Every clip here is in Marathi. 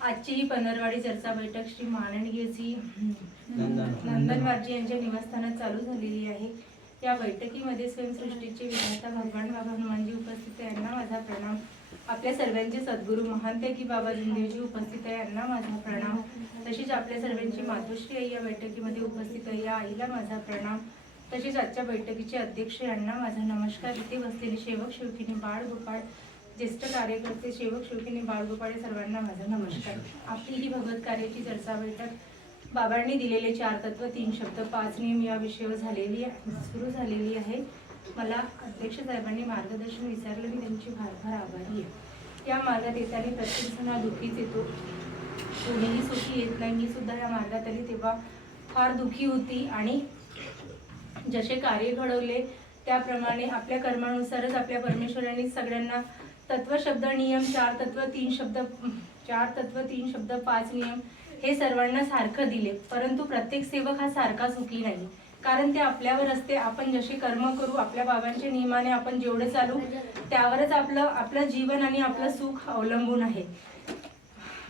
आजची ही पनरवाडी चर्चा बैठक श्री माननीयजी नंदनवारजी यांच्या निवासस्थानात चालू झालेली आहे. या बैठकीमध्ये स्वयंसृष्टीचे विधाता भगवान बाबा हनुमानजी उपस्थित आहे यांना माझा प्रणाम. आपल्या सर्वांचे सद्गुरू महानत्यागी बाबा जिंदेवजी उपस्थित आहे यांना माझा प्रणाम. तसेच आपल्या सर्वांची मातोश्री आई या बैठकीमध्ये उपस्थित आहे या आईला माझा प्रणाम. तसेच आजच्या बैठकीचे अध्यक्ष यांना माझा नमस्कार. इथे बसलेले सेवक शिवकिनी बाळ गोपाळ ज्येष्ठ कार्यकर्ते सेवक शिवकिनी बाळ गोपाळ सर्वांना माझा नमस्कार. आपली ही भगवत कार्याची चर्चा बैठक बाबांनी दिलेले चार तत्व तीन शब्द पाच नियम या विषयावर झालेली सुरू झालेली आहे. मला अध्यक्ष साहेबांनी मार्गदर्शन विचारलं मी त्यांची भारभार आभारी आहे. या मार्गात येताना प्रत्येक जण दुःखीच येतो. कोणीही सुखी येत नाही. मी सुद्धा या मार्गात आली तेव्हा फार दुःखी होती आणि जसे कार्य घडवले त्याप्रमाणे आपल्या कर्मानुसारच आपल्या परमेश्वरांनी सगळ्यांना तत्व शब्द नियम चार तत्व तीन शब्द चार तत्व तीन शब्द पाच नियम हे सर्वांना सारखं दिले परंतु प्रत्येक सेवक हा सारखा सुखी नाही. कारण ते आपल्यावर असते आपण जसे कर्म करू आपल्या बाबांच्या नियमाने आपण जेवढे चालू त्यावरच आपलं आपलं जीवन आणि आपलं सुख अवलंबून आहे.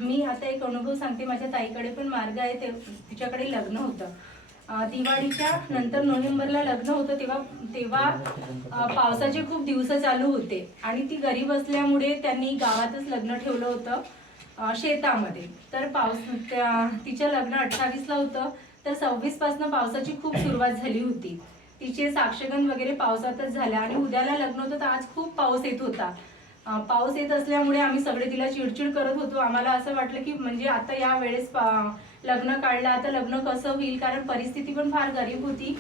मी आता एक अनुभव सांगते माझ्या ताईकडे पण मार्ग आहे ते तिच्याकडे लग्न होतं. दिवाळीच्या नंतर नोव्हेंबरला लग्न होतं तेव्हा तेव्हा पावसाचे खूप दिवस चालू होते. आणि ती गरीब असल्यामुळे त्यांनी गावातच लग्न ठेवलं होतं. शेतामध्ये. तर पाऊस त्या तिचं लग्न अठ्ठावीसला होतं. तर सव्वीसपासनं पावसाची खूप सुरुवात झाली होती. तिचे साक्षगंध वगैरे पावसातच झाल्या आणि उद्याला लग्न होतं तर आज खूप पाऊस येत होता. पाऊस येत असल्यामुळे आम्ही सगळे तिला चिडचिड करत होतो. आम्हाला असं वाटलं की म्हणजे आता या वेळेस लग्न काढलं आता लग्न कसं होईल? कारण परिस्थिती पण फार गरीब होती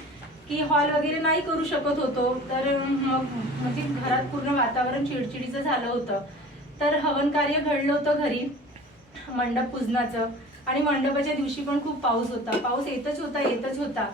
की हॉल वगैरे नाही करू शकत होतो. तर मग म्हणजे घरात पूर्ण वातावरण चिडचिडीचं झालं होतं. तर हवन कार्य घडलं होतं घरी मंडप पूजनाचं. आणि मंडपाच्या दिवशी पण खूप पाऊस होता. पाऊस येतच होता येतच होता.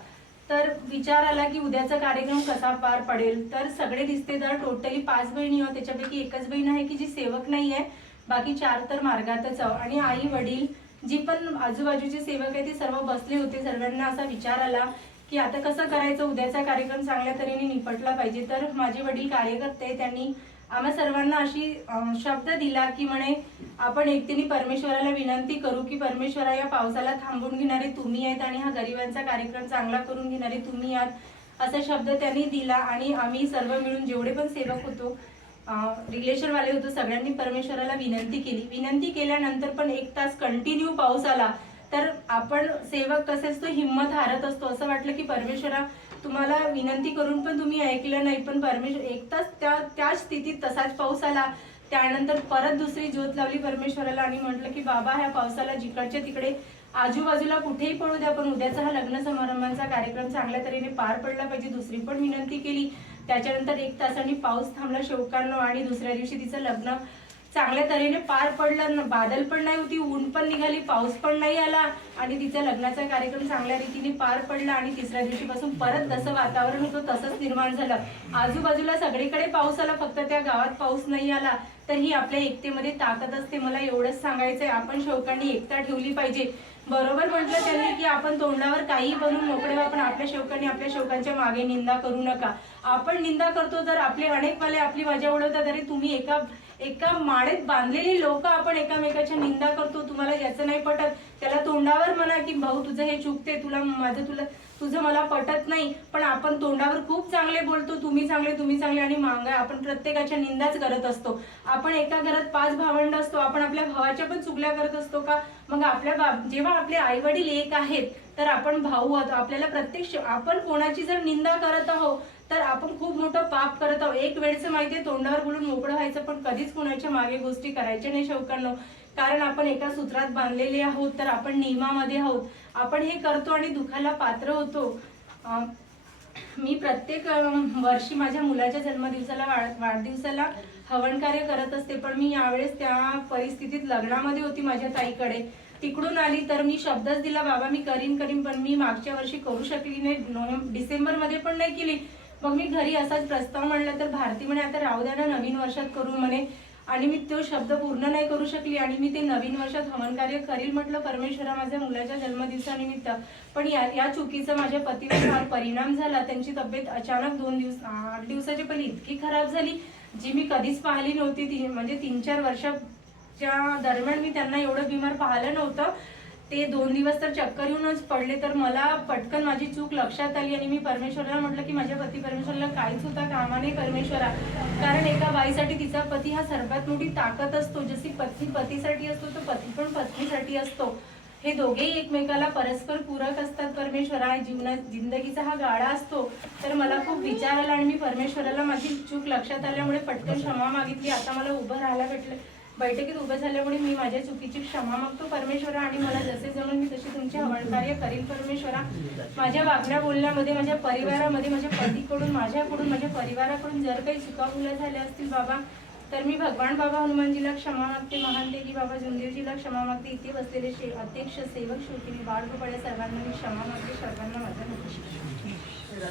तर विचार आला की उद्याचा कार्यक्रम कसा पार पडेल? तर सगळे रिश्तेदार टोटली पाच बहिणी आहोत. त्याच्यापैकी एकच बहीण आहे की जी सेवक नाही आहे. बाकी चार तर मार्गातच आहो आणि आई वडील जी पण आजूबाजूचे सेवक आहे ते सर्व बसले होते. सर्वांना असा विचार आला की आता कसं करायचं? उद्याचा कार्यक्रम चांगल्या तऱ्हेने निपटला पाहिजे. तर माझे वडील कार्यकर्ते त्यांनी आम्हा सर्वांना अशी शब्द दिला की म्हणे आपण एकटीने परमेश्वराला विनंती करू की परमेश्वरा या पावसाला थांबून घेणारे तुम्ही आहेत आणि हा गरिबांचा कार्यक्रम चांगला करून घेणारे तुम्ही आहात असा शब्द त्यांनी दिला आणि आम्ही सर्व मिळून जेवढे पण सेवक होतो रिलेशनवाले होतो सगळ्यांनी परमेश्वराला विनंती केली. विनंती केल्यानंतर पण एक तास कंटिन्यू पाऊस आला. तर आपण सेवक कसे असतो हिंमत हारत असतो असं वाटलं की परमेश्वरा तुम्हाला विनंती करून पण तुम्ही ऐकलं नाही पण परमेश्वर एक तास त्या त्याच स्थितीत तसाच पाऊस आला. त्यानंतर परत दुसरी ज्योत लावली परमेश्वराला आणि म्हटलं की बाबा ह्या पावसाला जिकडच्या तिकडे आजूबाजूला कुठेही पडू द्या पण उद्याचा हा लग्न समारंभाचा कार्यक्रम चांगल्या तऱ्हेने पार पडला पाहिजे. दुसरी पण विनंती केली. त्याच्यानंतर एक तासाने पाऊस थांबला शेवकांना आणि दुसऱ्या दिवशी तिचं लग्न चांगल्या तऱ्हेने पार पडलं बादल पण नाही होती ऊन पण निघाली पाऊस पण नाही आला. आणि तिचा लग्नाचा कार्यक्रम चांगल्या रीतीने पार पडला आणि तिसऱ्या दिवशीपासून परत जसं वातावरण होतं तसंच निर्माण झालं. आजूबाजूला सगळीकडे पाऊस आला फक्त त्या गावात पाऊस नाही आला. तर ही आपल्या एकतेमध्ये ताकद असते मला एवढंच सांगायचंय. आपण शौकांनी एकता ठेवली पाहिजे. बरोबर म्हटलं त्यांनी की आपण तोंडावर काही बनून मोकळे आपण पण आपल्या शौकांनी आपल्या शौकांच्या मागे निंदा करू नका. आपण निंदा करतो तर आपले अनेक वाले आपली मजा उडवतात तरी तुम्ही एका एका माळेत बांधलेली लोक आपण एकामेकाच्या निंदा करतो तुम्हाला ज्याचं नाही पटत. त्याला तोंडावर म्हणा की भाऊ तुझं हे चुकते तुला माझं तुला तुझं मला पटत नाही. पण आपण तोंडावर खूप चांगले बोलतो तुम्ही चांगले तुम्ही चांगले आणि मांगा आपण प्रत्येकाच्या निंदाच करत असतो. आपण एका घरात पाच भावंड असतो आपण आपल्या भावाच्या पण चुगल्या करत असतो का? मग आपल्या बाब जेव्हा आपले आई वडील एक आहेत तर आपण भाऊ आहोत. आपल्याला प्रत्यक्ष आपण कोणाची जर निंदा करत आहोत तर आपण खूप मोठं पाप करत आहोत. एक वेळचं माहितीये तोंडावर बोलून मोकळं व्हायचं पण कधीच कोणाच्या मागे गोष्टी करायच्या नाही शौकांनो. कारण आपण एका सूत्रात बांधलेले आहोत तर आपण नियमामध्ये आहोत. आपण हे करतो आणि दुखाला पात्र होतो. मी प्रत्येक वर्षी माझ्या मुलाच्या जन्मदिवसाला वाढ वाढदिवसाला हवन कार्य करत असते पण मी यावेळेस त्या परिस्थितीत लग्नामध्ये होती माझ्या ताईकडे. तिकडून आली तर मी शब्दच दिला बाबा मी करीन करीन पण मी मागच्या वर्षी करू शकली नाही नोव्हेंबर डिसेंबरमध्ये पण नाही केली. मग मी घरी असाच प्रस्ताव म्हणला तर भारती म्हणे आता राहू द्या ना नवीन वर्षात करू म्हणे. आणि मी तो शब्द पूर्ण नाही करू शकली आणि मी ते नवीन वर्षात हवन कार्य करील म्हटलं परमेश्वरा माझ्या मुलाच्या जन्मदिवसानिमित्त. पण या या चुकीचा माझ्या पतीवर फार परिणाम झाला. त्यांची तब्येत अचानक दोन दिवस आठ दिवसाची पहिली इतकी खराब झाली जी मी कधीच पाहिली नव्हती. ती म्हणजे तीन चार च्या दरम्यान मी त्यांना एवढं बिमार पाहिलं नव्हतं. ते दोन दिवस तर चक्कर येऊनच पडले तर मला पटकन माझी चूक लक्षात आली आणि मी परमेश्वराला म्हटलं की माझ्या पती परमेश्वराला काहीच होता कामा नाही परमेश्वरा. कारण एका बाईसाठी तिचा पती हा सर्वात मोठी ताकद असतो. जशी पत्नी पतीसाठी असतो तो पती पण पत्नीसाठी असतो. हे दोघेही एकमेकाला परस्पर पूरक असतात परमेश्वरा. जीवनात जिंदगीचा हा गाडा असतो. तर मला खूप विचार आला आणि मी परमेश्वराला माझी चूक लक्षात आल्यामुळे पटकन क्षमा मागितली. आता मला उभं राहायला भेटलं. बैठकीत उभे झाल्यामुळे मी माझ्या चुकीची क्षमा मागतो परमेश्वरा आणि मला जसे जमून मी तशी तुमचे हवन कार्य करील परमेश्वरा. माझ्या वागण्या बोलण्यामध्ये माझ्या परिवारामध्ये माझ्या पतीकडून माझ्याकडून माझ्या परिवाराकडून जर काही चुकामुल्या झाल्या असतील बाबा तर मी भगवान बाबा हनुमानजीला क्षमा मागते महान देवी बाबा जुनदेवजीला क्षमा मागते. इथे बसलेले शे अध्यक्ष सेवक श्रोतीने बाळगोपाळे सर्वांना मी क्षमा मागते सर्वांना माझा नमस्कार.